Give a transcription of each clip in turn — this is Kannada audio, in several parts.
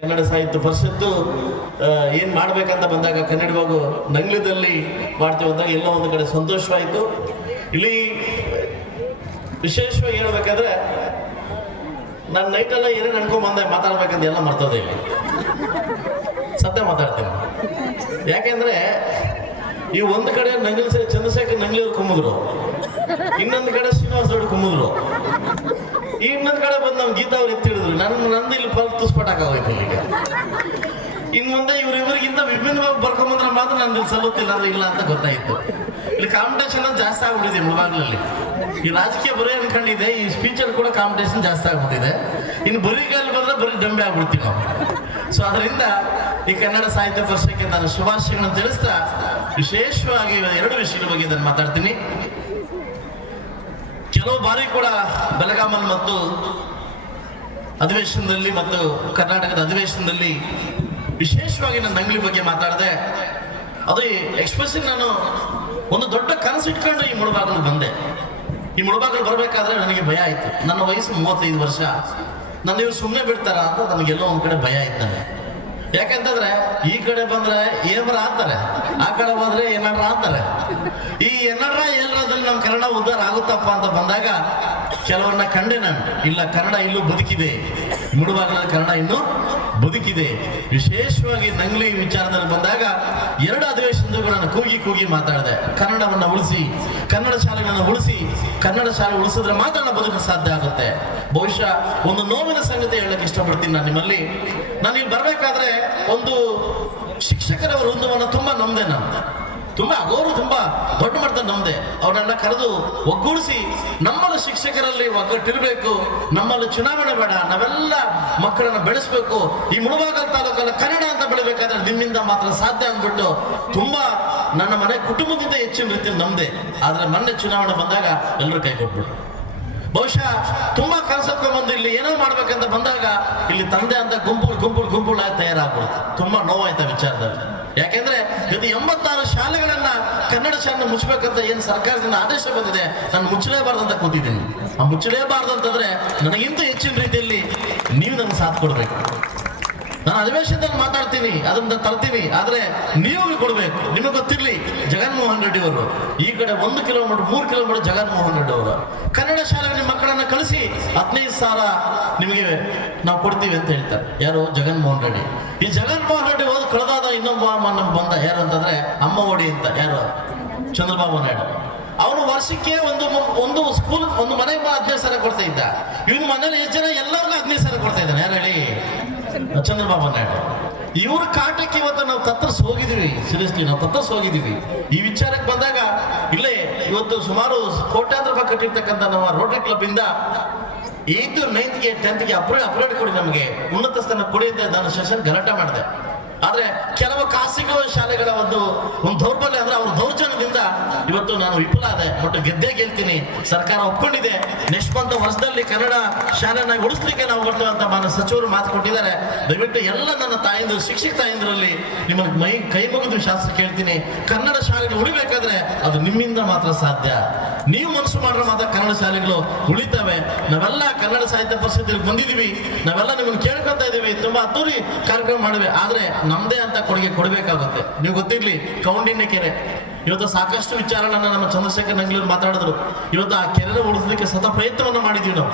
ಕನ್ನಡ ಸಾಹಿತ್ಯ ಪರಿಷತ್ತು ಏನು ಮಾಡ್ಬೇಕಂತ ಬಂದಾಗ ಕನ್ನಡವಾಗು ನಂಗ್ಲದಲ್ಲಿ ಮಾಡ್ತೀವಿ ಅಂದಾಗ ಎಲ್ಲ ಒಂದು ಕಡೆ ಸಂತೋಷವಾಯಿತು. ಇಲ್ಲಿ ವಿಶೇಷವಾಗಿ ಹೇಳ್ಬೇಕಾದ್ರೆ ನಾನು ನೈಟೆಲ್ಲ ಏನೇ ಅನ್ಕೊಂಡ್ ಬಂದೆ, ಮಾತಾಡ್ಬೇಕಂತ ಎಲ್ಲ ಮರ್ತದೆ ಇಲ್ಲಿ. ಸತ್ಯ ಮಾತಾಡ್ತೀನಿ. ಯಾಕೆಂದ್ರೆ, ಈ ಒಂದು ಕಡೆ ನಂಗಲ್ ಚಂದ್ರಶೇಖರ್ ನಂಗ್ಲಿಯವ್ರು ಕುಮ್ಮಿದ್ರು. ಇನ್ನೊಂದು ಕಡೆ ಶ್ರೀನಿವಾಸ ದೊಡ್ಡ ಕುಮ್ಮಿದ್ರು. ಈ ಇನ್ನೊಂದ್ ಕಡೆ ಬಂದು ನಮ್ ಗೀತಾ ಅವ್ರು ಎತ್ತಿಡಿದ್ರು ನನ್ ನಂದು ಇಲ್ಲಿ ಫಲ್ ತುಸ್ಪಟಾಕ ಹೋಯ್ತು ಈಗ. ಇನ್ ಮುಂದೆ ಇವ್ರಿವ್ರಿಗಿಂತ ವಿಭಿನ್ನವಾಗಿ ಬರ್ಕೊಂಬಂದ್ರೆ ಮಾತ್ರ ನಂದು ಸಲ್ಲುತ್ತಿಲ್ಲ ಅಂದ್ರೆ ಇಲ್ಲ ಅಂತ ಗೊತ್ತಾಯ್ತು. ಇಲ್ಲಿ ಕಾಂಪಿಟೇಷನ್ ಜಾಸ್ತಿ ಆಗ್ಬಿಟ್ಟಿದೆ ಮುಂಬಾಗ್ಲಲ್ಲಿ ಈ ರಾಜಕೀಯ ಬರೀ ಅನ್ಕೊಂಡಿದೆ, ಈ ಸ್ಪೀಚಲ್ಲಿ ಕೂಡ ಕಾಂಪಿಟೇಷನ್ ಜಾಸ್ತಿ ಆಗ್ಬಿಟ್ಟಿದೆ. ಇನ್ನು ಬರೀಗಾಲ ಬಂದ್ರೆ ಬರೀ ಡಂಬೆ ಆಗ್ಬಿಡ್ತೀವಿ ನಾವು. ಸೊ ಅದರಿಂದ ಈ ಕನ್ನಡ ಸಾಹಿತ್ಯ ಪರಿಷತ್ಗೆ ನಾನು ಶುಭಾಶಯಗಳನ್ನು ತಿಳಿಸ್ತಾ ವಿಶೇಷವಾಗಿ ಎರಡು ವಿಷಯಗಳ ಬಗ್ಗೆ ನಾನು ಮಾತಾಡ್ತೀನಿ. ಕೆಲವು ಬಾರಿ ಕೂಡ ಬೆಳಗಾಮಲ್ ಮತ್ತು ಅಧಿವೇಶನದಲ್ಲಿ ಮತ್ತು ಕರ್ನಾಟಕದ ಅಧಿವೇಶನದಲ್ಲಿ ವಿಶೇಷವಾಗಿ ನಾನು ಬೆಂಗಳೂರು ಬಗ್ಗೆ ಮಾತಾಡಿದೆ, ಅದು ಎಕ್ಸ್ಪ್ರೆಷನ್ ನಾನು ಒಂದು ದೊಡ್ಡ ಕನಸು ಇಟ್ಕೊಂಡು ಈ ಮುಳುಬಾಗಲು ಬಂದೆ. ಈ ಮುಳುಬಾಗಲು ಬರಬೇಕಾದ್ರೆ ನನಗೆ ಭಯ ಆಯ್ತು. ನನ್ನ ವಯಸ್ಸು ಮೂವತ್ತೈದು ವರ್ಷ. ನನ್ನ ಇವ್ರು ಸುಮ್ಮನೆ ಬಿಡ್ತಾರ ಅಂತ ನನಗೆಲ್ಲೋ ಒಂದು ಕಡೆ ಭಯ ಆಯ್ತು ನನಗೆ ಯಾಕಂತಂದ್ರೆ, ಈ ಕಡೆ ಬಂದ್ರೆ ಏನಾರ ಆತಾರೆ ಆ ಕಡೆ ಬಂದ್ರೆ ಏನಾರ ಆತಾರೆ ಈ ಏನಾರ ನಮ್ಮ ಕನ್ನಡ ಉದ್ಧಾರ ಆಗುತ್ತಪ್ಪ ಅಂತ ಬಂದಾಗ ಕೆಲವನ್ನ ಕಂಡೆ ನಾನು. ಇಲ್ಲ, ಕನ್ನಡ ಇಲ್ಲೂ ಬದುಕಿದೆ. ಮುಡುವಾಗಲ ಕನ್ನಡ ಇನ್ನು ಬದುಕಿದೆ. ವಿಶೇಷವಾಗಿ ನಂಗ್ಲಿ ವಿಚಾರದಲ್ಲಿ ಬಂದಾಗ ಎರಡು ಅಧಿವೇಶನಗಳನ್ನು ಕೂಗಿ ಕೂಗಿ ಮಾತಾಡಿದೆ. ಕನ್ನಡವನ್ನ ಉಳಿಸಿ, ಕನ್ನಡ ಶಾಲೆಗಳನ್ನು ಉಳಿಸಿ, ಕನ್ನಡ ಶಾಲೆ ಉಳಿಸಿದ್ರೆ ಮಾತ್ರ ಬದುಕು ಸಾಧ್ಯ ಆಗುತ್ತೆ. ಬಹುಶಃ ಒಂದು ನೋವಿನ ಸಂಗತಿ ಹೇಳಕ್ ಇಷ್ಟಪಡ್ತೀನಿ ನಾನು ನಿಮ್ಮಲ್ಲಿ. ನಾನು ಇಲ್ಲಿ ಬರ್ಬೇಕಾದ್ರೆ ಒಂದು ಶಿಕ್ಷಕರ ವೃಂದವನ್ನು ತುಂಬಾ ನಂಬಿದೆ ನಾನು. ತುಂಬಾ, ಅವರು ತುಂಬಾ ದೊಡ್ಡ ಮಟ್ಟದ ನಮ್ದೆ. ಅವರನ್ನ ಕರೆದು ಒಗ್ಗೂಡಿಸಿ ನಮ್ಮಲ್ಲಿ ಶಿಕ್ಷಕರಲ್ಲಿ ಒಗ್ಗಟ್ಟಿರ್ಬೇಕು, ನಮ್ಮಲ್ಲಿ ಚುನಾವಣೆ ಬೇಡ, ನಾವೆಲ್ಲ ಮಕ್ಕಳನ್ನ ಬೆಳೆಸ್ಬೇಕು. ಈ ಮುಳುಬಾಗಲ್ ತಾಲೂಕಲ್ಲ ಕನ್ನಡ ಅಂತ ಬೆಳಿಬೇಕಾದ್ರೆ ನಿಮ್ಮಿಂದ ಮಾತ್ರ ಸಾಧ್ಯ ಅಂದ್ಬಿಟ್ಟು ತುಂಬಾ ನನ್ನ ಮನೆ ಕುಟುಂಬದಿಂದ ಹೆಚ್ಚಿನ ರೀತಿಯಲ್ಲಿ ನಮ್ದೆ. ಆದ್ರೆ ಮೊನ್ನೆ ಚುನಾವಣೆ ಬಂದಾಗ ಎಲ್ಲರೂ ಕೈ ಕೊಟ್ಬಿಟ್ರು. ಬಹುಶಃ ತುಂಬಾ ಕನಸತ್ಕೊಂಡ್ ಬಂದು ಇಲ್ಲಿ ಏನೋ ಮಾಡ್ಬೇಕಂತ ಬಂದಾಗ ಇಲ್ಲಿ ತಂದೆ ಅಂತ ಗುಂಪು ಗುಂಪು ಗುಂಪುಳ ತಯಾರಾಗ್ಬಿಡುತ್ತೆ. ತುಂಬಾ ನೋವಾಯ್ತ ವಿಚಾರದಲ್ಲಿ. ಯಾಕೆಂದ್ರೆ ಇದು ಎಂಬತ್ತಾರು ಶಾಲೆಗಳನ್ನ ಕನ್ನಡ ಶಾಲೆ ಮುಚ್ಚಬೇಕಂತ ಏನು ಸರ್ಕಾರದಿಂದ ಆದೇಶ ಬಂದಿದೆ, ನಾನು ಮುಚ್ಚಲೇಬಾರ್ದು ಅಂತ ಕೂತಿದ್ದೀನಿ. ಆ ಮುಚ್ಚಲೇಬಾರ್ದು ಅಂತಂದ್ರೆ ನನಗಿಂತ ಹೆಚ್ಚಿನ ರೀತಿಯಲ್ಲಿ ನೀವು ನನಗೆ ಸಾಥ್ ಕೊಡ್ಬೇಕು. ನಾನು ಅಧಿವೇಶನದಲ್ಲಿ ಮಾತಾಡ್ತೀನಿ, ಅದನ್ನ ತರ್ತೀನಿ ಆದ್ರೆ ನೀವು ಕೊಡ್ಬೇಕು. ನಿಮಗೆ ಗೊತ್ತಿರಲಿ, ಜಗನ್ಮೋಹನ್ ರೆಡ್ಡಿ ಅವರು, ಈ ಕಡೆ ಒಂದು ಕಿಲೋಮೀಟರ್, ಮೂರು ಕಿಲೋಮೀಟರ್ ಜಗನ್ಮೋಹನ್ ರೆಡ್ಡಿ ಅವರು. ಕನ್ನಡ ಶಾಲೆಯಲ್ಲಿ ಮಕ್ಕಳನ್ನ ಕಳಿಸಿ, ಹದಿನೈದು ಸಾವಿರ ನಿಮಗೆ ನಾವು ಕೊಡ್ತೀವಿ ಅಂತ ಹೇಳ್ತಾರೆ. ಯಾರು? ಜಗನ್ಮೋಹನ್ ರೆಡ್ಡಿ. ಈ ಜಗನ್ಮೋಹನ್ ರೆಡ್ಡಿ ಹೋದ್ ಕಳೆದಾದ ಇನ್ನೊಬ್ಬ ಬಂದ ಯಾರು ಅಂತಂದ್ರೆ ಅಮ್ಮ ಅಂತ, ಯಾರು? ಚಂದ್ರಬಾಬು ನಾಯ್ಡು. ಅವನು ವರ್ಷಕ್ಕೆ ಒಂದು ಒಂದು ಸ್ಕೂಲ್ ಒಂದು ಮನೆ ಹದಿನೈದು ಸಾವಿರ ಕೊಡ್ತಾ ಇದ್ದ. ಇವನು ಮನೇಲಿ ಎಷ್ಟು ಜನ ಎಲ್ಲರಿಗೂ ಹದಿನೈದು ಸಾವಿರ ಕೊಡ್ತಾ ಇದ್ದಾನೆ. ಯಾರು ಹೇಳಿ? ಚಂದ್ರಬಾಬು ನಾಯ್ಡು. ಇವ್ರ ಕಾಟಕ್ಕೆ ಇವತ್ತು ನಾವು ತತ್ತರಿಸಿ ಹೋಗಿದೀವಿ ಸೀರಿಯಸ್ಲಿ ನಾವು ತತ್ತರಿಸಿ ಹೋಗಿದೀವಿ ಈ ವಿಚಾರಕ್ಕೆ ಬಂದಾಗ, ಇಲ್ಲೇ ಇವತ್ತು ಸುಮಾರು ಕೋಟ್ಯಾಂತರ ರೂಪಾಯಿ ಕಟ್ಟಿರ್ತಕ್ಕಂಥ ನಮ್ಮ ರೋಟರಿ ಕ್ಲಬ್ ಇಂದ ಏಯ್ತು ನೈನ್ತ್ಗೆ ಟೆಂತ್ಗೆ ಅಪ್ರೇ ಅಪ್ರೇಡ್ ಕೊಡಿ ನಮಗೆ. ಉನ್ನತ ಸ್ಥಾನ ಕೊಡಿ ಅಂತ ನಾನು ಸೆಷನ್ ಗಲಾಟೆ ಮಾಡಿದೆ. ಆದ್ರೆ ಕೆಲವು ಖಾಸಗಿ ಶಾಲೆಗಳ ಒಂದು ಒಂದು ದೌರ್ಬಲ್ಯ ಅಂದ್ರೆ ಅವ್ರ ದೌರ್ಜನ್ಯದಿಂದ ಇವತ್ತು ನಾನು ವಿಫಲ ಆದೆ. ಒಟ್ಟು ಗೆದ್ದೇ ಗೆಲ್ತೀನಿ. ಸರ್ಕಾರ ಒಪ್ಕೊಂಡಿದೆ. ನೆಕ್ಸ್ಟ್ ಬಂದ ವರ್ಷದಲ್ಲಿ ಕನ್ನಡ ಶಾಲೆನ ಉಳಿಸ್ಲಿಕ್ಕೆ ನಾವು ಬರ್ತೇವೆ ಅಂತ ಮಾನ ಸಚಿವರು ಮಾತು ಕೊಟ್ಟಿದ್ದಾರೆ. ದಯವಿಟ್ಟು ಎಲ್ಲ ನನ್ನ ತಾಯಿಂದರು ಶಿಕ್ಷಕ ತಾಯಿಂದರಲ್ಲಿ ನಿಮ್ಮ ಮೈ, ಕೈ ಮುಗಿದು ಶಾಸ್ತ್ರ ಕೇಳ್ತೀನಿ. ಕನ್ನಡ ಶಾಲೆಗೆ ಉಳಿಬೇಕಾದ್ರೆ ಅದು ನಿಮ್ಮಿಂದ ಮಾತ್ರ ಸಾಧ್ಯ. ನೀವು ಮನಸ್ಸು ಮಾಡಿರೋ ಮಾತ್ರ ಕನ್ನಡ ಶಾಲೆಗಳು ಉಳಿತವೆ. ನಾವೆಲ್ಲ ಕನ್ನಡ ಸಾಹಿತ್ಯ ಪರಿಷತ್ತಿಗೆ ಬಂದಿದೀವಿ ನಾವೆಲ್ಲ ನಿಮ್ಗೆ ಕೇಳ್ಕೊತಾ ಇದೀವಿ ತುಂಬಾ ಅದ್ದೂರಿ ಕಾರ್ಯಕ್ರಮ ಮಾಡಿವೆ. ಆದ್ರೆ ನಮ್ದೇ ಅಂತ ಕೊಡುಗೆ ಕೊಡಬೇಕಾಗುತ್ತೆ. ನೀವು ಗೊತ್ತಿರ್ಲಿ ಕೌಂಡಿನ್ಯ ಕೆರೆ ಇವತ್ತು ಸಾಕಷ್ಟು ವಿಚಾರಗಳನ್ನ ನಮ್ಮ ಚಂದ್ರಶೇಖರ್ ನಂಗ್ಲೂರು ಮಾತಾಡಿದ್ರು. ಇವತ್ತು ಆ ಕೆರೆ ಉಳಿಸಲಿಕ್ಕೆ ಸತ ಪ್ರಯತ್ನವನ್ನು ಮಾಡಿದ್ವಿ ನಾವು.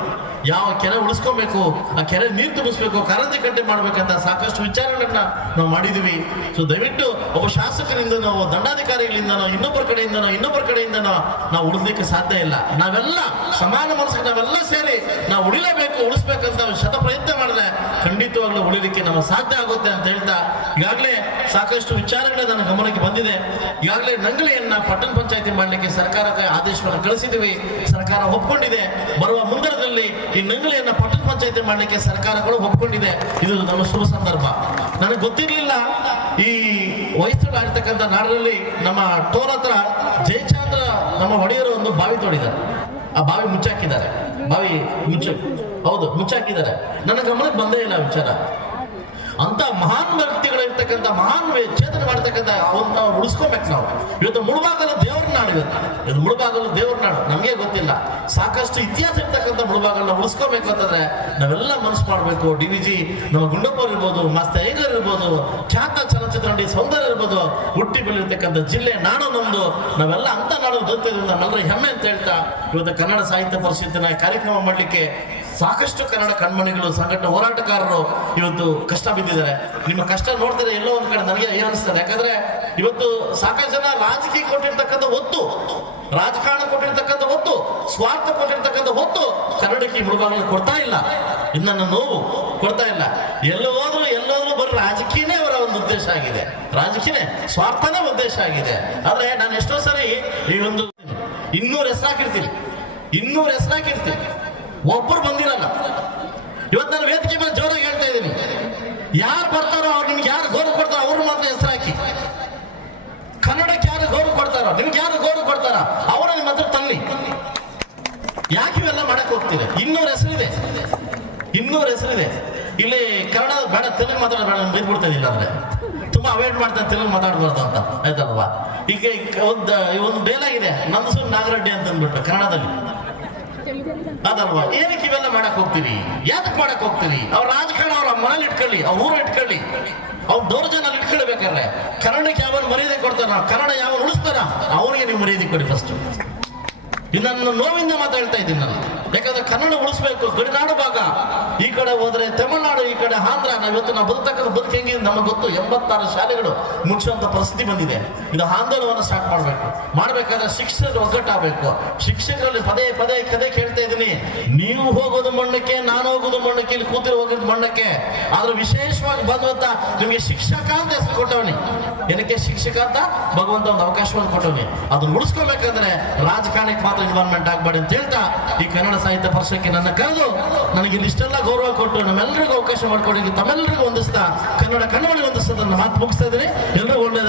ಯಾವ ಕೆರೆ ಉಳಿಸ್ಕೊಬೇಕು, ಆ ಕೆರೆ ನೀರು ತುಂಬಿಸ್ಬೇಕು ಕಾರಂಜಿ ಕಟ್ಟೆ ಮಾಡ್ಬೇಕಂತ ಸಾಕಷ್ಟು ವಿಚಾರಗಳನ್ನ ನಾವು ಮಾಡಿದೀವಿ. ಸೊ ದಯವಿಟ್ಟು ಒಬ್ಬ ಶಾಸಕರಿಂದನೋ ದಂಡಾಧಿಕಾರಿಗಳಿಂದ ದಂಡಾಧಿಕಾರಿಗಳಿಂದನೋ ಇನ್ನೊಬ್ಬರ ಕಡೆಯಿಂದನೋ ಇನ್ನೊಬ್ಬರ ಕಡೆಯಿಂದನೋ ನಾವು ಉಳಿಸ್ಲಿಕ್ಕೆ ಸಾಧ್ಯ ಇಲ್ಲ. ನಾವೆಲ್ಲ ಸಮಾನ ಮನಸ್ಸಿಗೆ ನಾವೆಲ್ಲ ಸೇರಿ ನಾವು ಉಳಿಲೇಬೇಕು, ಉಳಿಸ್ಬೇಕಂತ ಶತ ಪ್ರಯತ್ನ ಮಾಡಿದ್ರೆ ಖಂಡಿತವಾಗ್ಲೂ ಉಳಿಲಿಕ್ಕೆ ನಮಗೆ ಸಾಧ್ಯ ಆಗುತ್ತೆ ಅಂತ ಹೇಳ್ತಾ ಈಗಾಗಲೇ ಸಾಕಷ್ಟು ವಿಚಾರಗಳೇ ನನ್ನ ಗಮನಕ್ಕೆ ಬಂದಿದೆ. ಈಗಾಗಲೇ ನಂಗಲಿಯನ್ನ ಪಟ್ಟಣ ಪಂಚಾಯತಿ ಮಾಡಲಿಕ್ಕೆ ಸರ್ಕಾರಕ್ಕೆ ಆದೇಶವನ್ನು ಕಳಿಸಿದ್ದೀವಿ ಸರ್ಕಾರ ಒಪ್ಕೊಂಡಿದೆ. ಬರುವ ಮುಂದರದಲ್ಲಿ ಈ ನಂಗಲೆಯನ್ನ ಪಟ್ಟಣ ಪಂಚಾಯತಿ ಮಾಡಲಿಕ್ಕೆ ಸರ್ಕಾರಗಳು ಒಪ್ಕೊಂಡಿದೆ. ಇದು ನಮ್ಮ ಶುಭ ಸಂದರ್ಭ. ನನಗೆ ಗೊತ್ತಿರಲಿಲ್ಲ ಈ ವಯಸ್ಸುಗಳು ಆಡ್ತಕ್ಕಂಥ ನಾಡಿನಲ್ಲಿ ನಮ್ಮ ಟೋರ್ ಹತ್ರ ಜಯಚಾಂದ್ರ ನಮ್ಮ ಒಡೆಯರು ಒಂದು ಬಾವಿ ತೋಡಿದ್ದಾರೆ. ಆ ಬಾವಿ ಮುಚ್ಚಾಕಿದ್ದಾರೆ. ಬಾವಿ ಮುಚ್ಚ, ಹೌದು, ಮುಚ್ಚಾಕಿದ್ದಾರೆ. ನನ್ನ ಗಮನಕ್ಕೆ ಬಂದೇ ಇಲ್ಲ ವಿಚಾರ. ಅಂತ ಮಹಾನ್ ಮಾಡ್ತಕ್ಕಂಥ ಮಹಾನ್ ಚೇತನ ಮಾಡ್ತಕ್ಕಂಥ ಅವನ್ನ ನಾವು ಉಳಿಸ್ಕೋಬೇಕು ನಾವು. ಇವತ್ತು ಮುಳುಬಾಗಲು ದೇವ್ರ ನಾಡು ಇವತ್ತು ಇದು ಮುಳುಬಾಗಲು ದೇವ್ರ ನಾಡು. ನಮಗೆ ಗೊತ್ತಿಲ್ಲ. ಸಾಕಷ್ಟು ಇತಿಹಾಸ ಇರ್ತಕ್ಕಂಥ ಮುಳುಬಾಗಲನ್ನ ಉಳಿಸ್ಕೋಬೇಕು ಅಂತಂದ್ರೆ ನಾವೆಲ್ಲ ಮನಸ್ಸು ಮಾಡಬೇಕು. ಡಿ ವಿ ಜಿ, ನಮ್ಮ ಗುಂಡಪ್ಪವ್ರು ಇರ್ಬೋದು ಮಾಸ್ತ ಐಗರ್ ಇರ್ಬೋದು, ಖ್ಯಾತ ಚಲನಚಿತ್ರ ನಡಿ ಸೌಂದರ್ಯ ಇರ್ಬೋದು, ಹುಟ್ಟಿ ಬೆಳೆದಿರ್ತಕ್ಕಂಥ ಜಿಲ್ಲೆ ನಾಡು ನಮ್ದು. ನಾವೆಲ್ಲ ಅಂತ ನಾಡು ಗೊತ್ತಿರೋದ್ರಿಂದ ನಮ್ಮೆಲ್ಲರ ಹೆಮ್ಮೆ ಅಂತ ಹೇಳ್ತಾ ಇವತ್ತು ಕನ್ನಡ ಸಾಹಿತ್ಯ ಪರಿಷತ್ತಿನ ಕಾರ್ಯಕ್ರಮ ಮಾಡಲಿಕ್ಕೆ ಸಾಕಷ್ಟು ಕನ್ನಡ ಕಣ್ಮಣಿಗಳು ಸಂಘಟನೆ ಹೋರಾಟಗಾರರು ಇವತ್ತು ಕಷ್ಟ ಬಿದ್ದಿದ್ದಾರೆ. ನಿಮ್ಮ ಕಷ್ಟ ನೋಡ್ತಾರೆ ಎಲ್ಲೋ ಒಂದ್ ಕಡೆ ನನಗೆ ಏನ್ ಅನಿಸ್ತದೆ ಯಾಕಂದ್ರೆ ಇವತ್ತು ಸಾಕಷ್ಟು ಜನ ರಾಜಕೀಯ ಕೊಟ್ಟಿರ್ತಕ್ಕಂಥ ಹೊತ್ತು ರಾಜಕಾರಣ ಕೊಟ್ಟಿರ್ತಕ್ಕಂಥ ಹೊತ್ತು ಸ್ವಾರ್ಥ ಕೊಟ್ಟಿರ್ತಕ್ಕಂಥ ಹೊತ್ತು ಕನ್ನಡಕ್ಕೆ ಮುಳುಬಾಗಿಲು ಕೊಡ್ತಾ ಇಲ್ಲ. ಇನ್ನ ನೋವು ಕೊಡ್ತಾ ಇಲ್ಲ. ಎಲ್ಲೋ ಹೋದ್ರು ಎಲ್ಲೋದ್ರು ಬರೀ ರಾಜಕೀಯನೇ ಅವರ ಒಂದು ಉದ್ದೇಶ ಆಗಿದೆ. ರಾಜಕೀಯನೇ, ಸ್ವಾರ್ಥನೇ ಉದ್ದೇಶ ಆಗಿದೆ. ಆದ್ರೆ ನಾನು ಎಷ್ಟೋ ಸರಿ ಈ ಒಂದು ಇನ್ನೂರು ಹೆಸರಾಕಿರ್ತೀನಿ ಇನ್ನೂರು ಹೆಸರಾಕಿರ್ತೀನಿ ಒಬ್ಬರು ಬಂದಿರಲ್ಲ. ಇವತ್ತು ನಾನು ವೇದಿಕೆ ಮೇಲೆ ಜೋರಾಗಿ ಹೇಳ್ತಾ ಇದ್ದೀನಿ. ಯಾರು ಬರ್ತಾರೋ ಅವ್ರು ನಿಮ್ಗೆ ಯಾರು ಗೌರವ ಕೊಡ್ತಾರೋ ಅವ್ರು ಮಾತ್ರ ಹೆಸರು ಹಾಕಿ ಕನ್ನಡಕ್ಕೆ ಯಾರು ಗೌರವ ಕೊಡ್ತಾರೋ, ನಿಮ್ಗೆ ಯಾರು ಗೌರವ ಕೊಡ್ತಾರೋ, ಅವರ ನಿಮ್ಮ ಹತ್ರ ತನ್ನಿ. ಯಾಕೆ ಇವೆಲ್ಲ ಮಾಡಕ್ ಹೋಗ್ತೀರಿ? ಇನ್ನೂರು ಹೆಸರಿದೆ. ಇನ್ನೂರು ಹೆಸರಿದೆ. ಇಲ್ಲಿ ಕನ್ನಡ ಬೇಡ, ತೆಲುಗು ಮಾತಾಡೋದು ಬೇಡ ಬೈದ್ ಬಿಡ್ತಾ ಇದಿಲ್ಲ ಅಂದ್ರೆ ತುಂಬಾ ಅವಾಯ್ಡ್ ಮಾಡ್ತಾರೆ ತೆಲುಗು ಮಾತಾಡ್ಬಾರ್ದು ಅಂತ, ಆಯ್ತಲ್ವಾ? ಈಗ ಒಂದು ಒಂದು ಬೇಲಾಗಿದೆ. ನಮ್ಮ ಸುಮ್ ನಾಗರೆಡ್ಡಿ ಅಂತ ಅಂದ್ಬಿಟ್ಟು ಕನ್ನಡದಲ್ಲಿ. ಅದಲ್ವಾ? ಏನಕ್ಕೆ ಇವೆಲ್ಲ ಮಾಡಕ್ ಹೋಗ್ತೀರಿ? ಯಾತಕ್ ಮಾಡಕ್ ಹೋಗ್ತೀರಿ? ಅವ್ರ ರಾಜಕಾರಣ ಅವ್ರ ಮನೇಲಿ ಇಟ್ಕೊಳ್ಳಿ, ಅವ್ರ ಊರ ಇಟ್ಕೊಳ್ಳಿ. ಅವ್ರ ಅಲ್ಲಿ ಇಟ್ಕೊಳ್ಬೇಕಾದ್ರೆ. ಕನ್ನಡಕ್ಕೆ ಯಾವನ್ ಮರ್ಯಾದೆ ಕೊಡ್ತಾರ ಕನ್ನಡ ಯಾವನ್ ಉಳಿಸ್ತಾರ ಅವ್ರಿಗೆ ನೀವು ಮರ್ಯಾದೆ ಕೊಡಿ ಫಸ್ಟ್ ಇದನ್ನು ನೋವಿಂದ ಮಾತಾಡ್ತಾ ಇದ್ದೀನಿ ನಾನು ಯಾಕಂದ್ರೆ ಕನ್ನಡ ಉಳಿಸ್ಬೇಕು ಗಡಿನಾಡು ಭಾಗ. ಈ ಕಡೆ ಹೋದ್ರೆ ತಮಿಳುನಾಡು, ಈ ಕಡೆ ಆಂಧ್ರ ನಾವು ಇವತ್ತು ನಾವು ಬದುಕತಕ್ಕಂಥ ಬದುಕು ಹೆಂಗಿದೆ ನಮಗೆ ಗೊತ್ತು. ಎಂಬತ್ತಾರು ಶಾಲೆಗಳು ಮುಚ್ಚುವಂತ ಪರಿಸ್ಥಿತಿ ಬಂದಿದೆ. ಇದು ಆಂದೋಲನವನ್ನು ಸ್ಟಾರ್ಟ್ ಮಾಡಬೇಕು. ಮಾಡಬೇಕಾದ್ರೆ ಶಿಕ್ಷಕರು ಒಗ್ಗಟ್ಟಾಗಬೇಕು. ಶಿಕ್ಷಕರಲ್ಲಿ ಪದೇ ಪದೇ ಕದೇ ಕೇಳ್ತಾ ಇದ್ದೀನಿ. ನೀವು ಹೋಗೋದು ಮಣ್ಣಕ್ಕೆ, ನಾನು ಹೋಗೋದು ಮಣ್ಣಕ್ಕೆ, ಇಲ್ಲಿ ಕೂತಿರೋ ಹೋಗೋದು ಮಣ್ಣಕ್ಕೆ. ಆದ್ರೆ ವಿಶೇಷವಾಗಿ ಭಗವಂತ ನಿಮಗೆ ಶಿಕ್ಷಕ ಅಂತ ಹೆಸರು ಕೊಟ್ಟವನಿ. ಏನಕ್ಕೆ ಶಿಕ್ಷಕ ಅಂತ? ಭಗವಂತ ಒಂದು ಅವಕಾಶವನ್ನು ಕೊಟ್ಟವನಿ. ಅದನ್ನು ಉಳಿಸ್ಕೋಬೇಕಂದ್ರೆ ರಾಜಕಾರಣಕ್ಕೆ ಮಾತ್ರ ಇನ್ವಾಲ್ವ್ಮೆಂಟ್ ಆಗ್ಬೇಡಿ ಅಂತ ಹೇಳ್ತಾ ಈ ಕನ್ನಡ ಸಾಹಿತ್ಯ ಪರಿಷತ್ಗೆ ನನ್ನ ಕರೆದು ನನಗೆ ಇಷ್ಟೆಲ್ಲ ಗೌರವ ಕೊಟ್ಟು ನಮ್ಮೆಲ್ಲರಿಗೂ ಅವಕಾಶ ಮಾಡ್ಕೊಡಿ ತಮ್ಮೆಲ್ಲರಿಗೂ ಹೊಂದಿಸ್ತಾ ಕನ್ನಡ ಕನ್ನಡಗಳಿಗೆ ಹೊಂದಿಸ್ತಾ ನನ್ನ ಮಾತು ಮುಗಿಸ್ತಾ ಇದ್ದೀನಿ. ಎಲ್ಲರಿಗೂ ಒಳ್ಳೆಯದಾಗಲಿ